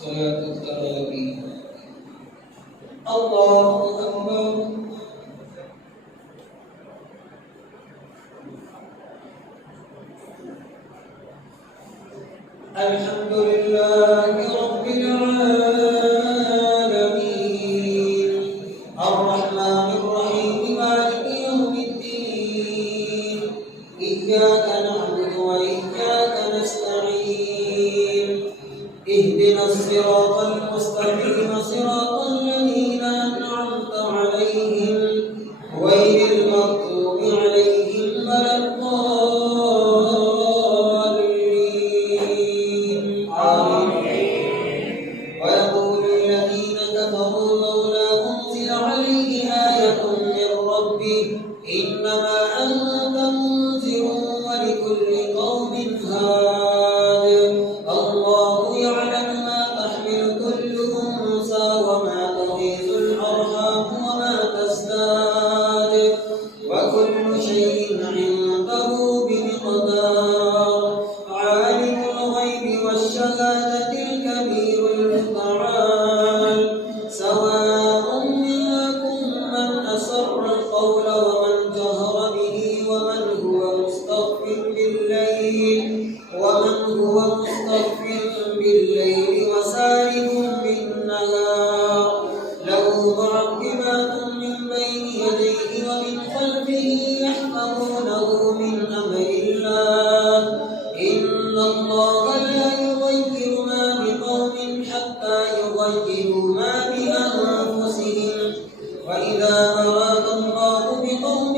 صلاة التراويح. الله أكبر. الحمد لله رب العالمين الرحمن الرحيم مالك يوم الدين إياك نعبد وإياك نستعين اهدنا الصراط المستقيم صراط الذين أنعمت عليهم غير المغضوب عليهم ولا الضالين آمين. ويقول الذين كفروا لولا أنزل عليه آية من ربه إنما أنت منذر ولكل قوم هاد الله يعلم ما تحمل كل أنثى وما تغيظ الأرحام وما تزداد وكل شيء عنده بمقدار عالم الغيب والشهادة الكبير المتعال سواء منكم من أسر القول ومن جهر به ومن هو مستخف بالليل وسارب بالنهار له معقبات من بين يديه ومن خلفه يحفظونه من أمر الله إن الله لا يغير ما بقوم حتى يغيروا ما بأنفسهم وإذا أراد الله بقوم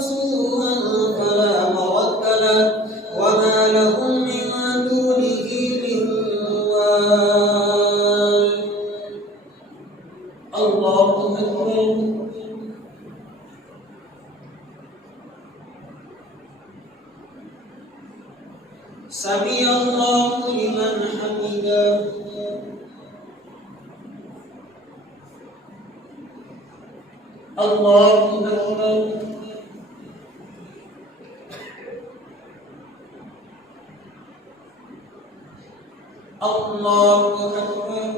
سوءا فلا مرد له وما لهم من دونه من وال الله أكبر. سمع الله لمن حمده. الله أكبر. الله أكبر.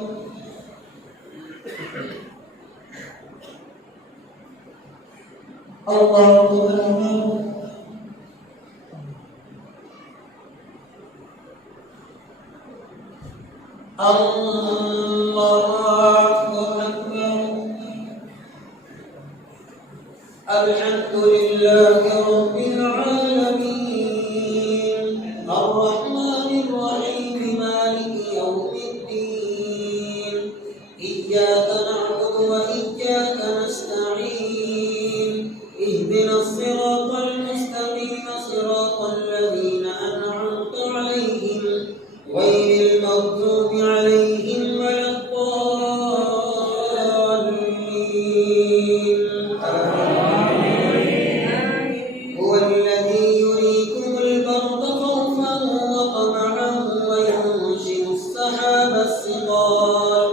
الله أكبر. الله أكبر. الحمد لله رب العالمين الرحمن الرحيم مالك يوم الدين إياك نعبد وإياك نستعين اهدنا الصراط المستقيم صراط الذين أنعمت عليهم غير المغضوب عليهم ولا الضالين. هو الذي يريكم البرق خوفا وطمعا وينشئ السحاب الثقال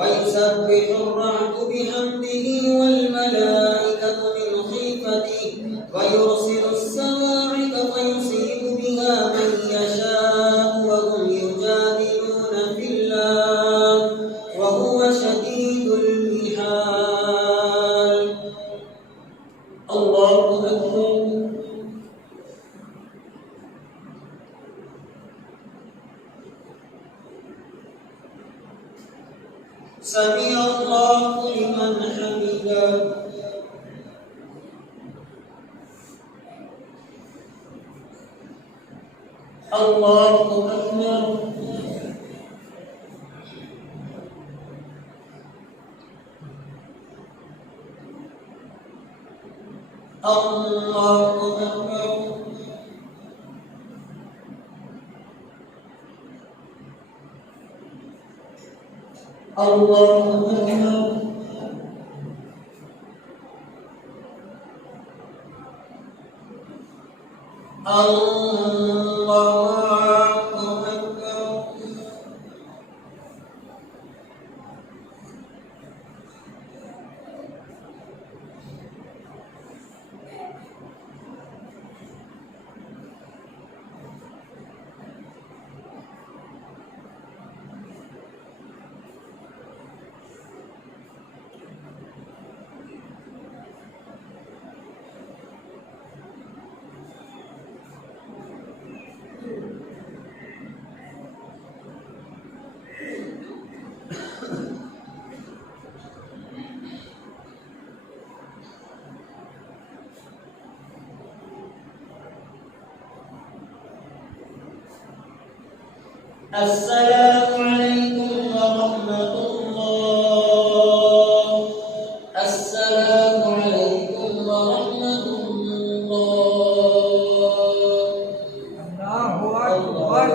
ويسبح الرعد بحمده والملائكة من خيفته ويرسل الصواعق فيصيب بها من يشاء وهم يجادلون في الله وهو شديد المحال. الله أكبر. سمع الله لمن حمده. الله أكبر. الله أكبر. الله أكبر. الله أكبر. السلام عليكم ورحمة الله. السلام عليكم ورحمة الله. الله أكبر.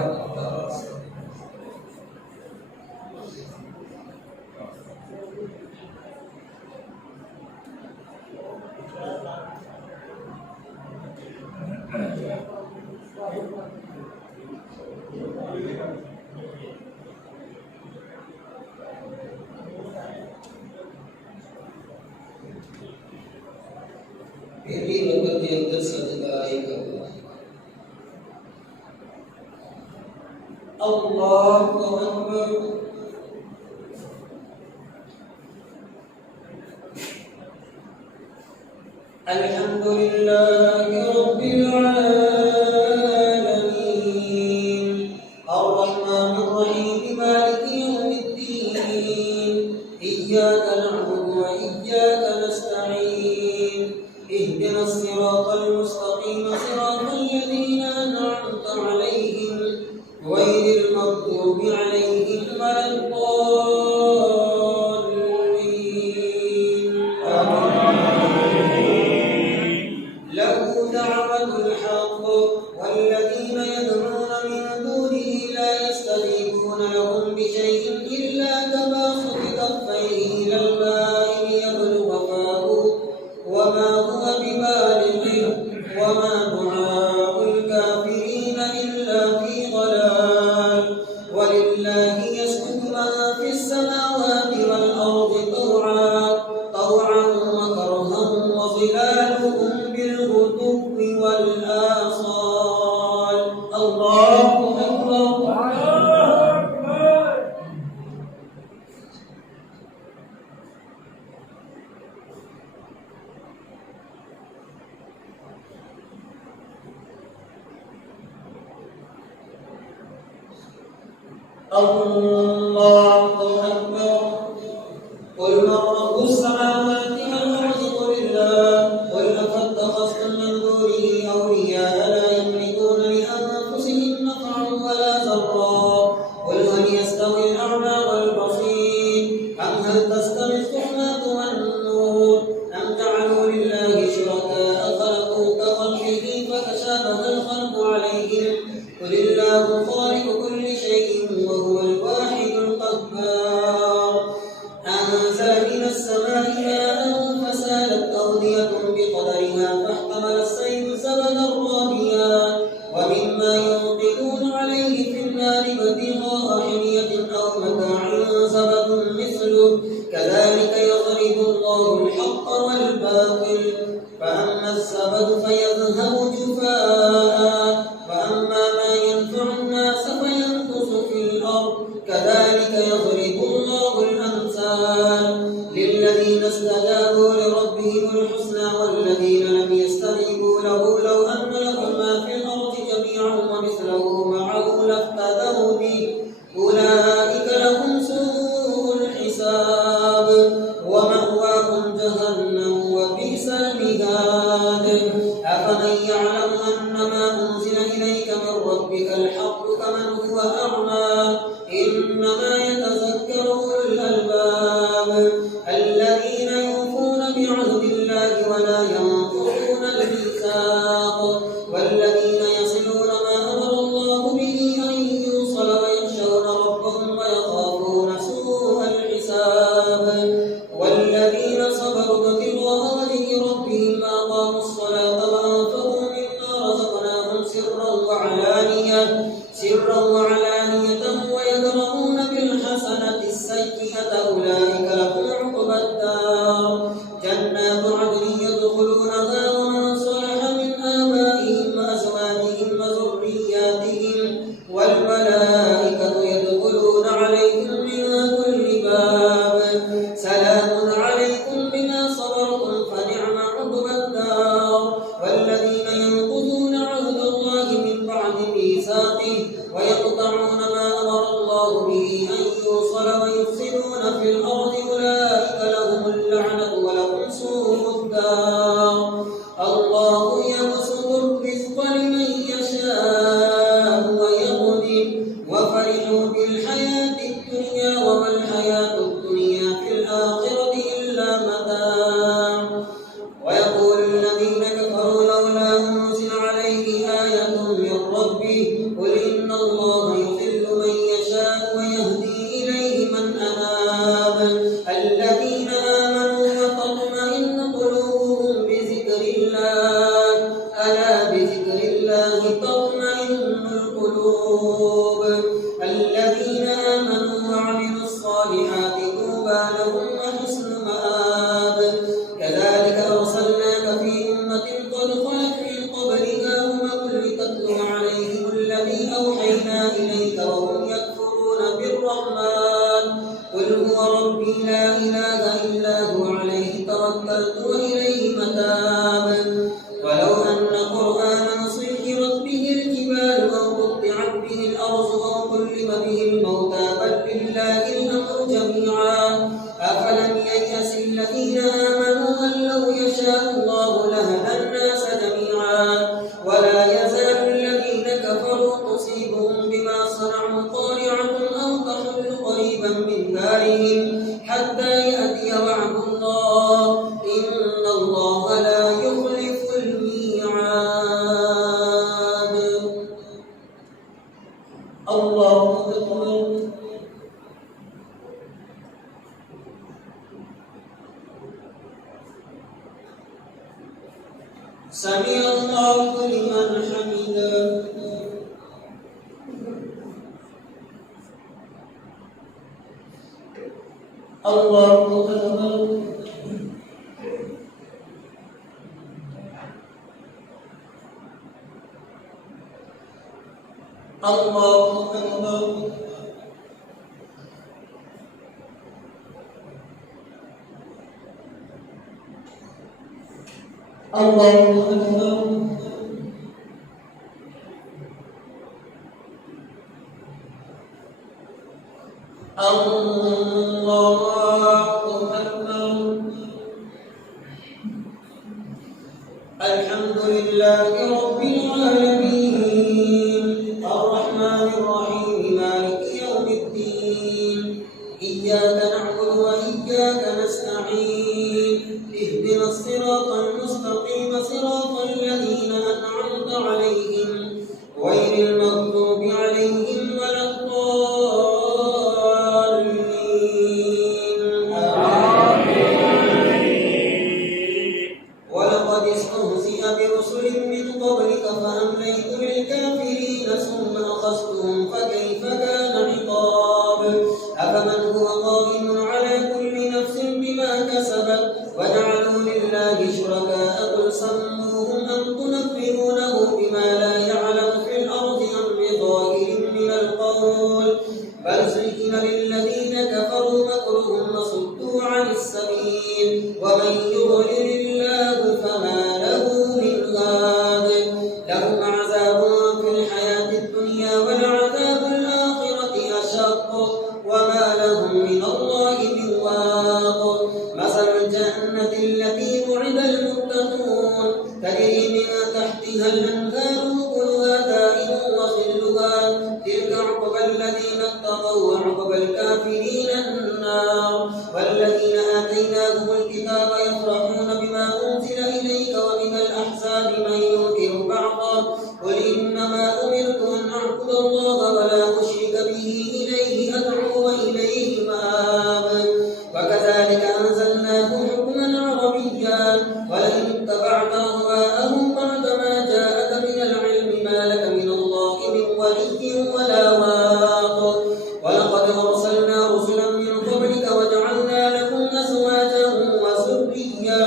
Ini babat yang tersebut. Allahu Akbar. Alhamdulillahi Rabbil Alamin. Ar-Rahmanir Rahim. Maliki Yawmiddin. Iyyaka na'budu wa iyyaka nasta'in. Ihdinas siratal mustaqim. Siratal ladzina an'amta 'alaihim ghairil maghdubi 'alaihim waladdallin. له دعوة الحق والذين يدعون من دونه لا يستجيبون لهم بشيء إلا كباسط كفيه إلى الماء ليبلغ فاه وما هو ببالغه وما دعاء الكافرين إلا في ضلال. ولله يسجد من في السماوات والأرض طوعا وكرها وظلالهم بالغدو والآصال. الله أكبر. الله أكبر. قل من رب السماوات والأرض قل الله. قل أفاتخذتم من دونه أولياء لا يملكون لأنفسهم نفعا ولا ضرا. قل هل يستوي الأعمى والبصير أم هل تستوي الظلمات والنور أم جعلوا لله شركاء خلقوا كخلقه فتشابه الخلق عليهم. قل الله خالق كل شيء وهو الواحد القهار. أنزل من السماء ماء فسالت أودية بقدرها فاحتمل السيل زبدا رابيا ومما يوقدون عليه في النار ابتغاء حلية أو متاع زبد مثله كذلك يضرب الله الحق والباطل. فأما الزبد فيذهب جفاء وأما ما ينفع الناس فيمكث في الأرض كذلك يضرب الله الأمثال للذين استجابوا لربهم الحسنى والذين لم يستجيبوا له لو أن لهم ما في الأرض جميعا ومثله معه لافتدوا به أولئك لهم سوء الحساب ومأواهم جهنم وبئس المهاد. أفمن يعلم أن ما أنزل إليك من ربك الحق كمن هو أعمى إنما يتذكر أولو الألباب الذين يوفون بعهد الله ولا ينقضون الميثاق والذين يصلون ما أمر الله به أن يوصل ويخشون ربهم ويخافون سوء الحساب. والذين صبروا ابتغاء وجه ربهم وأقاموا الصلاة وأنفقوا مما رزقناهم سرا وعلانية ويدرؤون بالحق في الحياة الدنيا وما الحياة الدنيا في الآخرة إلا متاع. ويقول الذين كفروا لولا أنزل عليه آية من ربه قل إن الله يضل من يشاء ويهدي إليه من أناب. الذين آمنوا وتطمئن قلوبهم بذكر الله ألا بذكر الله تطمئن القلوب. الذين آمنوا وعملوا الصالحات طوبى لهم وحسن مآب. كذلك أرسلناك في أمة قد خلت من قبلها أمم لتتلو عليهم الذي أوحينا إليك وهم يكفرون بالرحمن قل هو ربي لا إله إلا هو عليه توكلت وإليه متاب. ولو أن قرآنا سيرت به الجبال أو قطعت به الأرض أو كلم به الموتى بل لله الأمر جميعا. أفلم ييأس الذين آمنوا أن لو يشاء الله لهدى الناس جميعا. ولا يزال الذين كفروا تصيبهم بما صنعوا قارعة أو تحل قريبا من دارهم حتى يأتي وعد الله إن الله لا يخلف الميعاد. الله أكبر. سمع الله لمن حمده. الله أكبر. الله أكبر. الله أكبر. الله أكبر. الحمد لله رب العالمين الرحمن الرحيم مالك يوم الدين إياك نعبد وإياك نستعين اهدنا الصراط المستقيم صراط الذين أنعمت عليهم غير المغضوب عليهم ولا الضالين. ولقد استهزئ برسل من قبلك فأمليت للكافرين ثم أخذتهم فكيف كان عقاب. أفمن هو قائم على كل نفس بما كسبت وجعلوا لله شركاء قل سموهم أم تنبئونه بما لا يعلم في الأرض أم بظاهر من القول بل زين للذين كفروا مكرهم وصدوا عن السبيل ومن يضلل الله فما له من هاد. لهم عذاب في الحياة الدنيا ولعذاب الآخرة أشق وما لهم من الله من واق. مثل الجنة التي وعد المتقون تجري من تحتها الأنهار أكلها دائم وظلها تلك عقبى الذين اتقوا وعقبى الكافرين النار. والذين آتيناهم الكتاب يفرحون بما أنزل إليك ومن الأحزاب من ينكر بعضا قل إنما أمرت أن أعبد الله ولا أشرك به إليه أدعو وإليه مآب. وكذلك أنزلناه حكما عربيا ولئن اتبعت أهواءهم بعد ما جاءك من العلم ما لك من الله من ولي ولا واق. ولقد أرسلنا رسلا من قبلك وجعلنا لهم أزواجا وذرية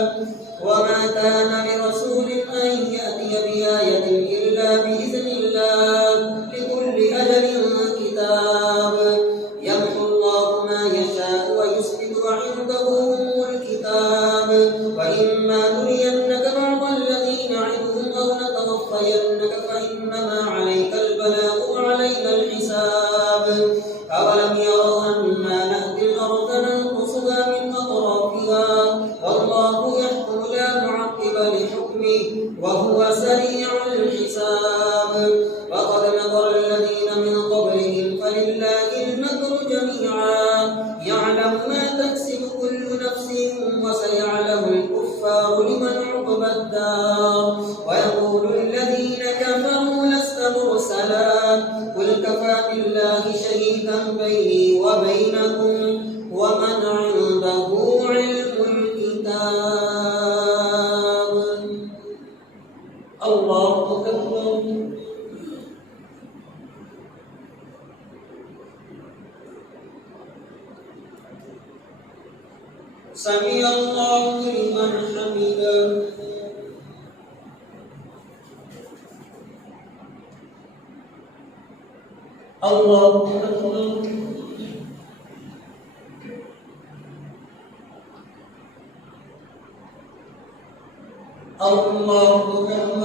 وما كان لرسول أن يأتي بآية إلا بإذن الله لكل أجل كتاب. يمحو الله جميعا يعلم ما تكسب كل نفس وسيعلم الكفار لمن عقبى الدار ويقول الذين كفروا لست مرسلا قل كفى بالله شهيدا بيني وبينكم ومن عنده علم الكتاب. الله أكبر. سمع الله لمن حمده. الله أكبر. الله أكبر. الله أكبر.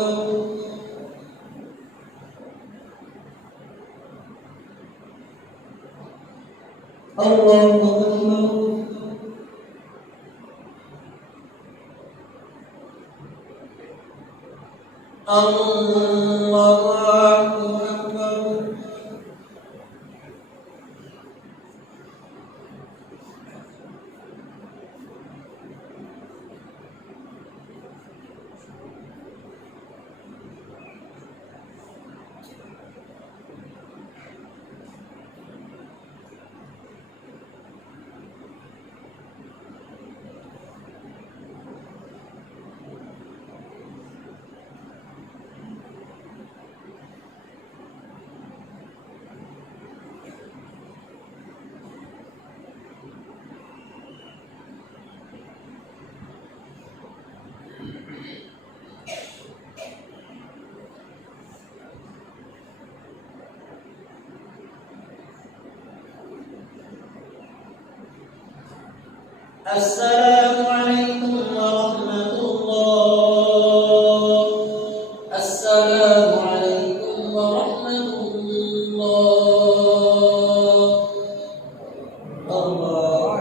الله أكبر. السلام عليكم ورحمة الله. السلام عليكم ورحمة الله. الله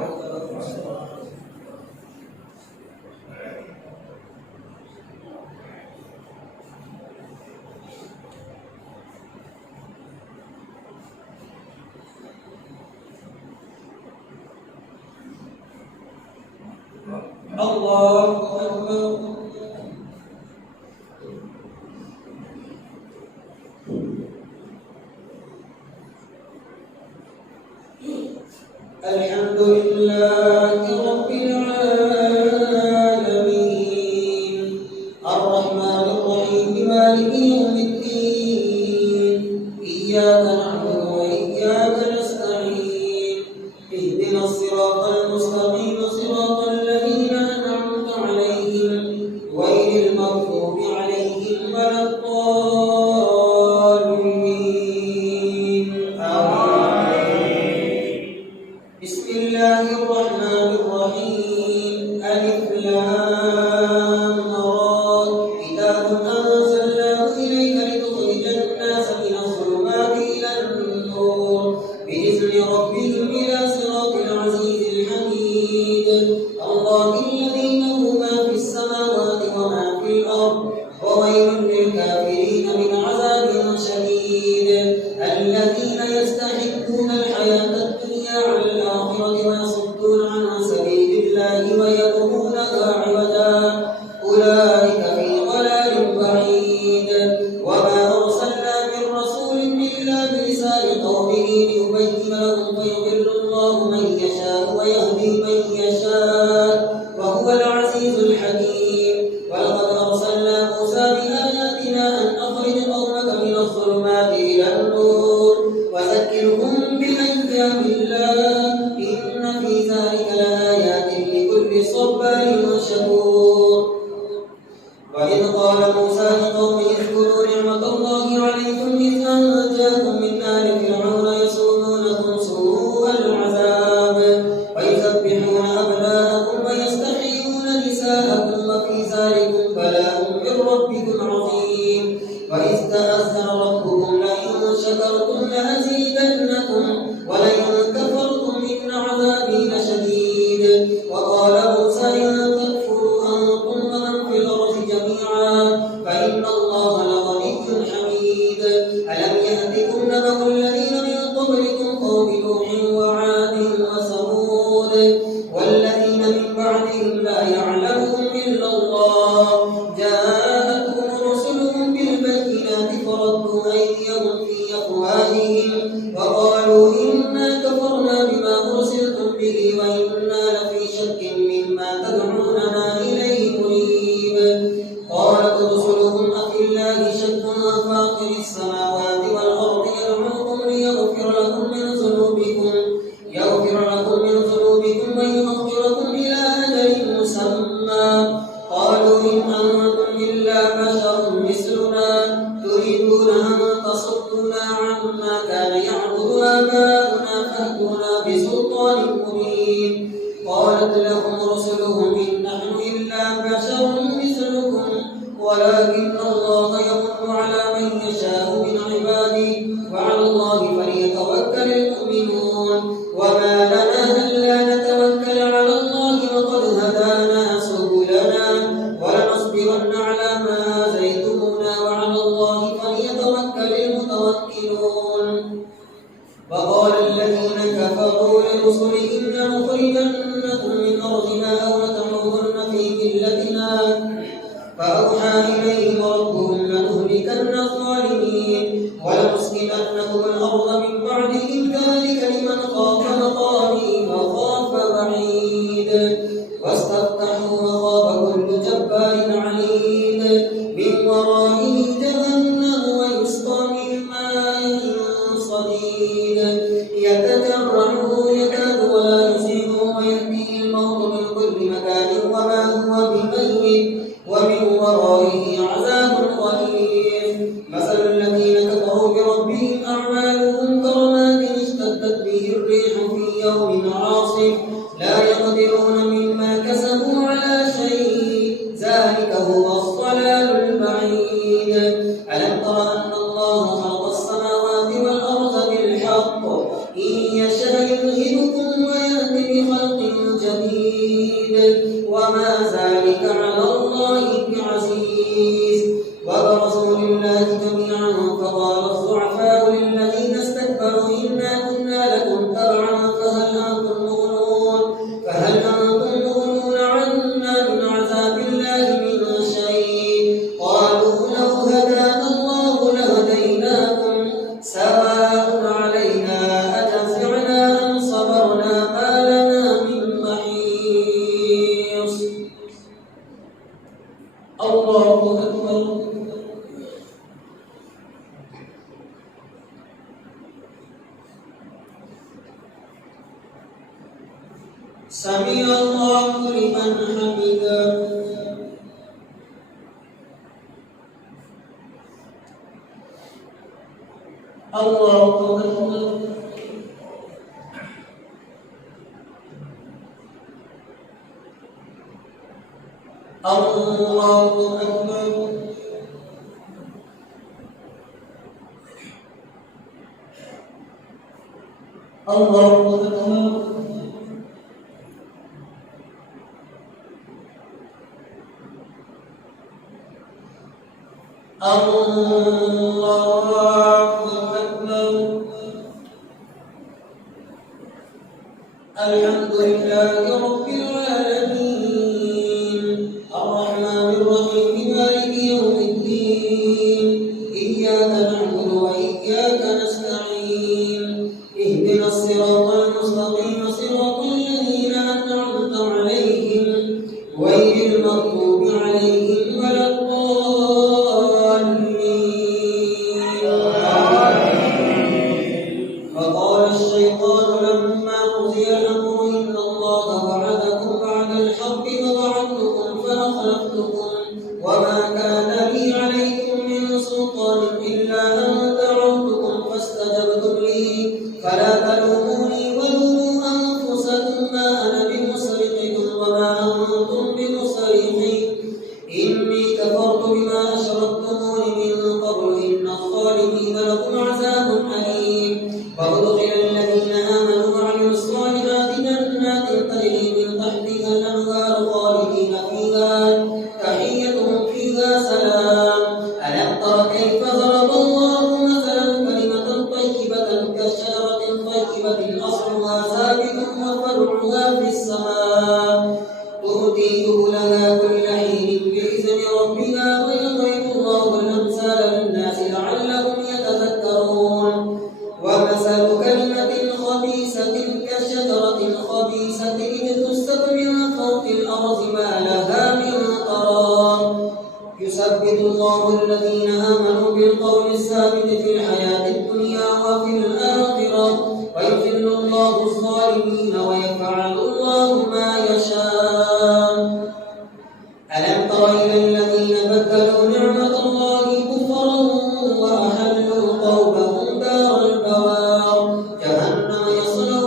الله أكبر. الحمد لله رب العالمين الرحمن الرحيم مالك يوم الدين إياك نعبد وإياك نستعين اهدنا الصراط المستقيم صراط الذين أنعمت عليهم غير المغضوب عليهم ولا الضالين. آمين. بسم الله الرحمن الرحيم. ألف لام را كتاب أنزلناه إليك لتخرج الناس من الظلمات إلى النور بإذن ربهم إلى صراط العزيز الحميد الله الذي له ما في السماوات وما في الأرض وويل للكافرين من عذاب شديد الذين يستحبون الحياة الدنيا على الآخرة ويصدون عن سبيل الله ويبغونها عوجا أولئك في ضلال بعيد وما أرسلنا من رسول إلا بلسان قومه ليبين لهم فيضل الله من يشاء ويهدي من يشاء وهو العزيز الحكيم. ولقد أرسلنا موسى بآياتنا أن أخرج قومك من الظلمات إلى النور وذكرهم بأيام الله إن في ذلك لآيات لكل صبار شكور. وإذ قال موسى لقومه اذكروا نعمة الله عليكم إذ أنجاكم من آل فرعون يسومونكم سوء العذاب ويذبحون أبناءكم ويستحيون نساءكم وفي ذلكم بلاء من ربكم عظيم. وإذ تأذن ربكم لئن شكرتم لأزيدنكم ولئن كفرتم تأتونا بسلطان مبين. قالت لهم رسلهم إن نحن إلا بشر مثلكم ولكن الله يمن على من يشاء من عباده وعلى الله فليتوكل المؤمنون. وما لنا ألا نتوكل على الله وقد هدانا سبلنا ولنصبرن على ما آذيتمونا وعلى الله فليتوكل المتوكلون. وقال الذين كفروا لرسلهم لنخرجنكم من أرضنا أو لتعودن في ملتنا فأوحى إليهم ربهم لنهلكن الظالمين ولنسكننكم الأرض من بعدهم ذلك لمن خاف مقامي وخاف وعيد. واستفتحوا وخاب كل جبار عنيد من ورائه جهنم ويسقى من ماء صديد يتجرعه يكاد ولا يسيغه ويأتيه الموت من كل مكان وما هو بميت ومن ورائه عذاب غليظ. مثل الذين كفروا بربهم أعمالهم كرماد اشتدت به الريح في يوم عاصف لا يقدرون مما كسبوا على شيء ذلك هو الضلال البعيد. ألم تر أن الله خلق السماوات والأرض بالحق إن يشاء يذهبكم ويأتي بخلق جديد وما ذلك على الله بعزيز. وبرزوا لله جميعا فقال الضعفاء للذين استكبروا إنا كنا لكم تبعا فهل أنتم مغنون عنا من عذاب الله من شيء. قالوا لو هدانا الله لهديناكم سواء علينا أجزعنا أم صبرنا ما لنا من محيص. الله أكبر. سمع الله لمن حمده. الله أكبر. الله أكبر. الله أكبر. الحمد لله رب العالمين الرحمن الرحيم مالك يوم الدين إياك نعبد وإياك نستعين اهدنا الصراط المستقيم صراط الذين أنعمت عليهم غير المغضوب عليهم ولا وقال الشيطان لما قضي الأمر إن الله وعدكم وعد الحق ووعدتكم فأخلفتكم وما كان لي عليكم من سلطان إلا أن دعوتكم فاستجبتم لي فلا تلوموني ولوموا أنفسكم ما أنا بمصرخكم وما أنتم بمصرخي إني كفرت بما أشركتمون من قبل إن الظالمين لكم عذاب أليم. وأدخل الذين آمنوا وعملوا الصالحات جنات تجري من تحتها الأنهار خالدين فيها تحيتهم فيها سلام. ألم تر كيف ضرب الله مثلا كلمة طيبة كشجرة طيبة أصلها ثابت وفرعها في السماء تؤتي أكلها كل حين بإذن ربها ويضرب الله الأمثال للناس لعلهم يتذكرون. ومثل كلمة خبيثة كشجرة خبيثة اجتثت من فوق الأرض ما لها من قرار يثبت الله الذين آمنوا بالقول الثابت في الحياة الدنيا وفي الآخرة ويذل الله الظالمين ويفعل الله ما يشاء. ألم تر إلى الذين بدلوا نعمة الله كفرا وأحلوا قومهم دار البوار جهنم يصلونها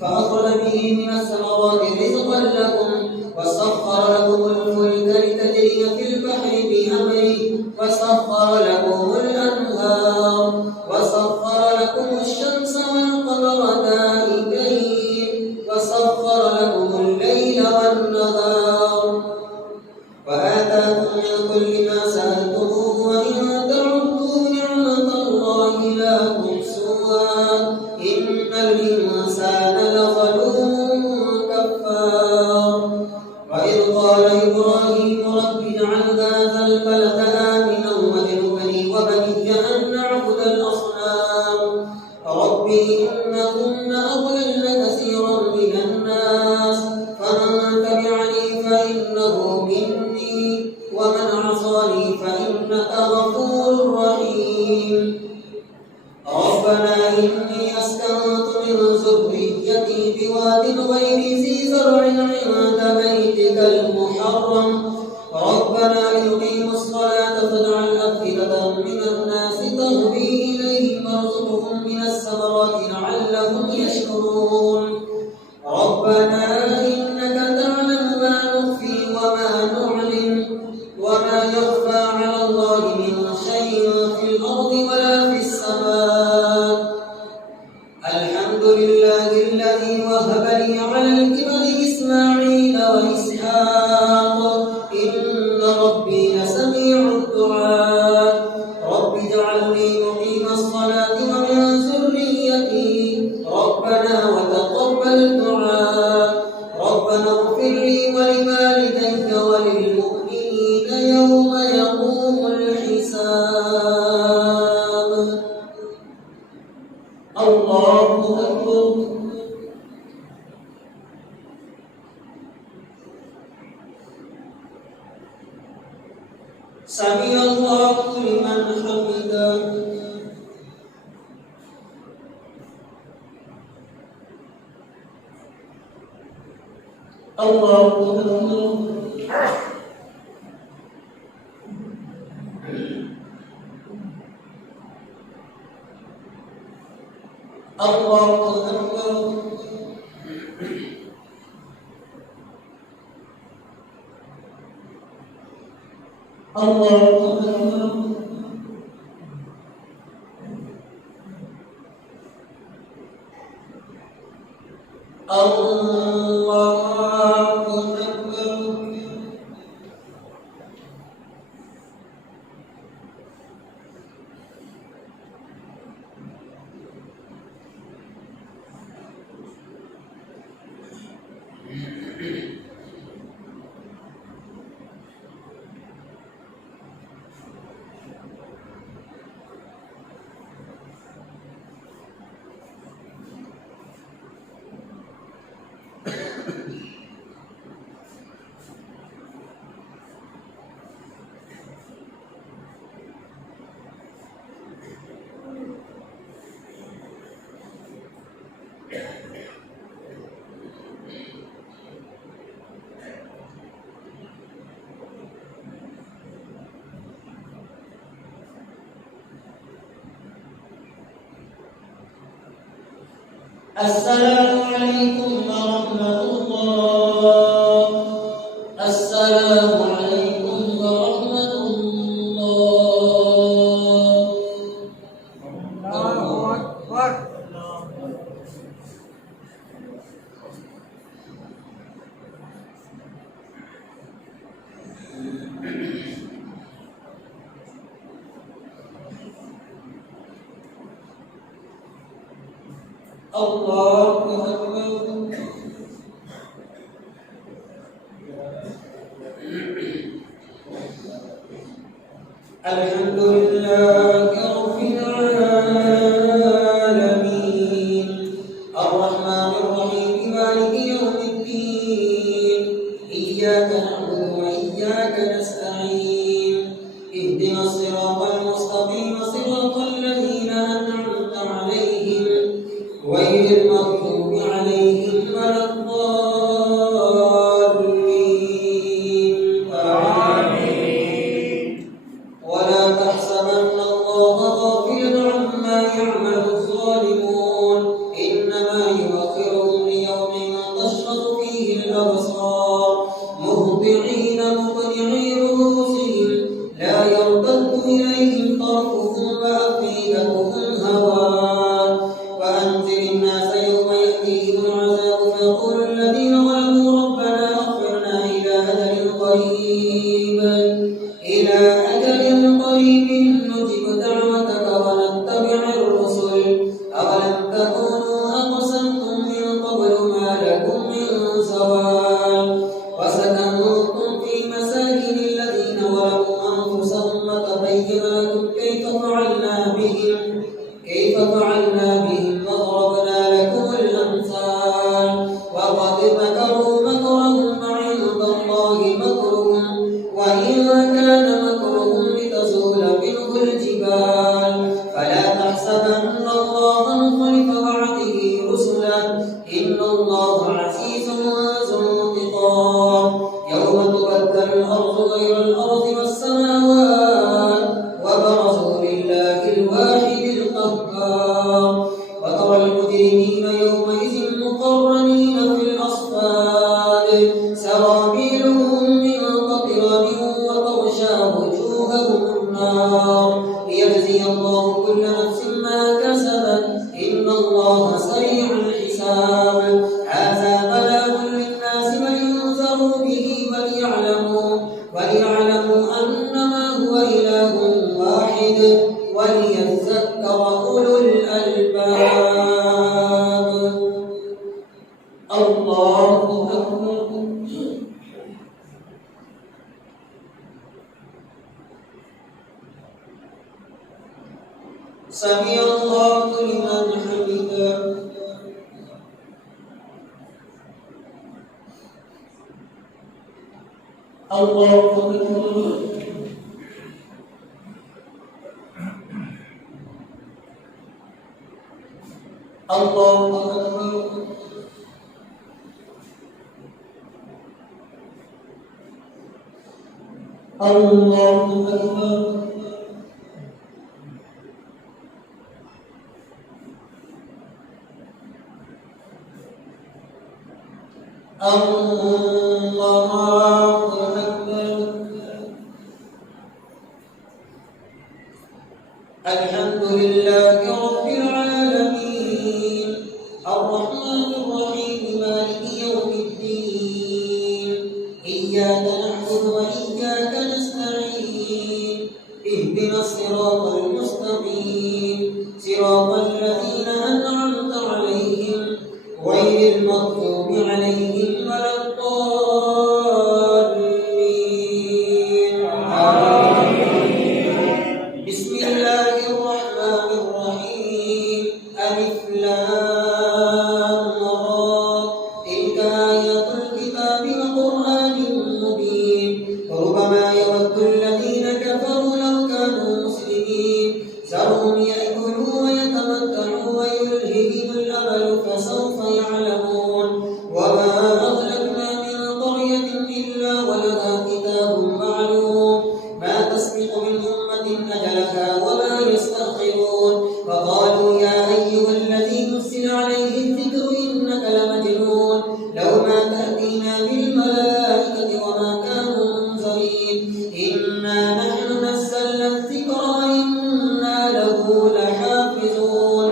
فأخرج به من الثمرات رزقا لكم وسخر لكم الفلك لتجري في البحر بأمره وسخر لكم الأنهار وسخر لكم الشمس والقمر دائبين وسخر لكم الليل والنهار وآتاكم من كل ما سألتموه وإن تعدوا نعمة الله لا تحصوها إن الإنسان لظلوم كفار وإذ قال إبراهيم رب اجعل هذا البلد آمنا واجنبني وبني أن نعبد الأصنام رب إنهن أضللن كثيرا من الناس فمن تبعني فإنه مني ومن عصاني فإنك غفور رحيم ربنا إني أسكنت من ذريتي بواد غير ذي زرع عند بيتك المحرم ربنا ليقيموا الصلاة فاجعل أفئدة من الناس تهوي إليهم وارزقهم من الثمرات لعلهم يشكرون ربنا إنك تعلم ما نخفي وما نعلن وما يخفى على الله من شيء في الأرض ولا في السماء الحمد لله الذي وهب لي على الكبر إسماعيل وإسحاق إن ربي لسميع الدعاء رب اجعلني مقيم الصلاة ومن ذريتي ربنا وتقبل دعاء ربنا اغفر لي ولوالديك وللمؤمنين يوم يقوم الحساب الله أكبر سمع الله لمن حمده الله أكبر الله أكبر الله أكبر الله أكبر السلام عليكم ورحمة الله السلام عليكم ورحمة الله الله أكبر الله أكبر الحمد لله رب العالمين الرحمن الرحيم مالك يوم الدين إياك نعبد وإياك نستعين اهدنا الصراط المستقيم صراط الذين أنعمت عليهم غير المغضوب عليهم ولا الضالين آمين ولا تحسبن الله غافلا عما يعمل الظالمون إنما يؤخرهم يقول الذين ظلموا ربنا أخرنا إلى أجل قريب نجب دعوتك ونتبع الرسل أولم تكونوا أقسمتم من قبل ما لكم من زوال وسكنتم في مساكن الذين ظلموا أنفسهم فتبين لكم كيف فعلنا بهم وضربنا لكم الأمثال وقد مكروا مكرهم وعند الله مكرهم وإن كان مكرهم لتزول منه الجبال فلا تحسبن الله مخلف وعده رسله إن الله عزيز ذو انتقام يوم تبدل الأرض غير الأرض والسماوات وبرزوا لله الواحد القهار وترى المجرمين يومئذ مقرنين في الأصفاد سرابيلهم من قطران وتغشى وجوههم النار ليجزي الله كل نفس ما كسبت إن الله سريع الحساب هذا بلاغ للناس ولينذروا به وليعلموا أنما هو إله واحد وليذكر أولو الألباب الله أكبر سمع الله لمن حمده الله أكبر الله أكبر الله أكبر الله أكبر الحمد لله رب العالمين الرحمن الرحيم مالك يوم الدين إياك نعبد وإياك نستعين اهدنا الصراط المستقيم صراط الذين أنعمت عليهم غير المغضوب عليهم ولا الضالين بسم الله الرحمن الرحيم ألف لام را تلك آيات الكتاب وقرآن مبين ربما يود الذين كفروا لو كانوا مسلمين ذرهم يأكلوا ويتمتعوا ويلههم الأمل فسوف يعلمون وما أهلكنا من قرية إلا ولها كتاب معلوم ما تسبق من أمة أجلها وما يستأخرون وقالوا يا أيها الذي نزل عليه الذكر إنك لمجنون لو ما تأتينا بالملائكة وما كانوا منذرين إنا نحن نزلنا الذكر وإنا له لحافظون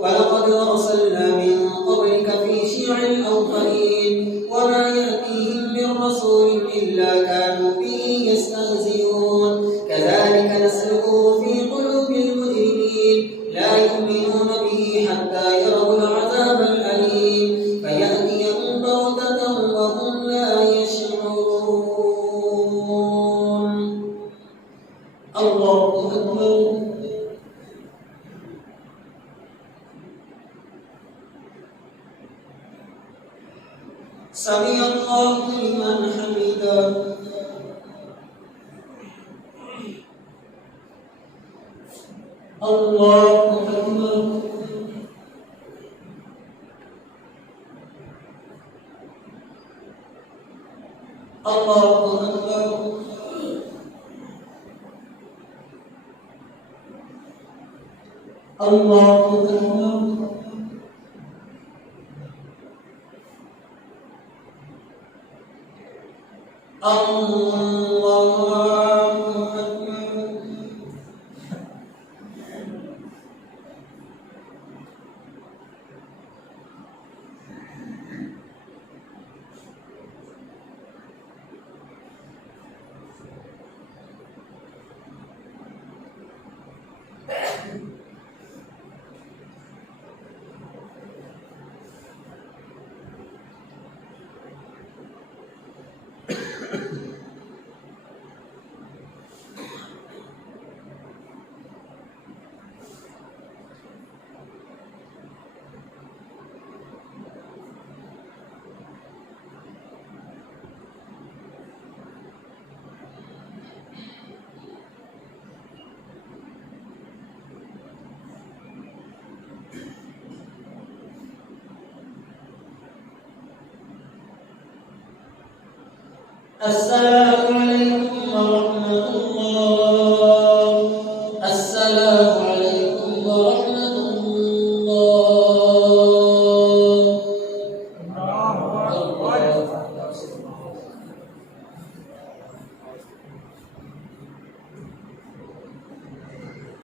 ولقد أرسلنا من قبلك في شيع الأولين وما يأتيهم من رسول إلا كانوا به يستهزئون كذلك نسلكه في قلوب المجرمين لا يؤمنون به حتى يروا العذاب الأليم فيأتيهم بغتة وهم لا يشعرون الله أكبر سمع الله لمن حمده الله أكبر الله أكبر الله أكبر السلام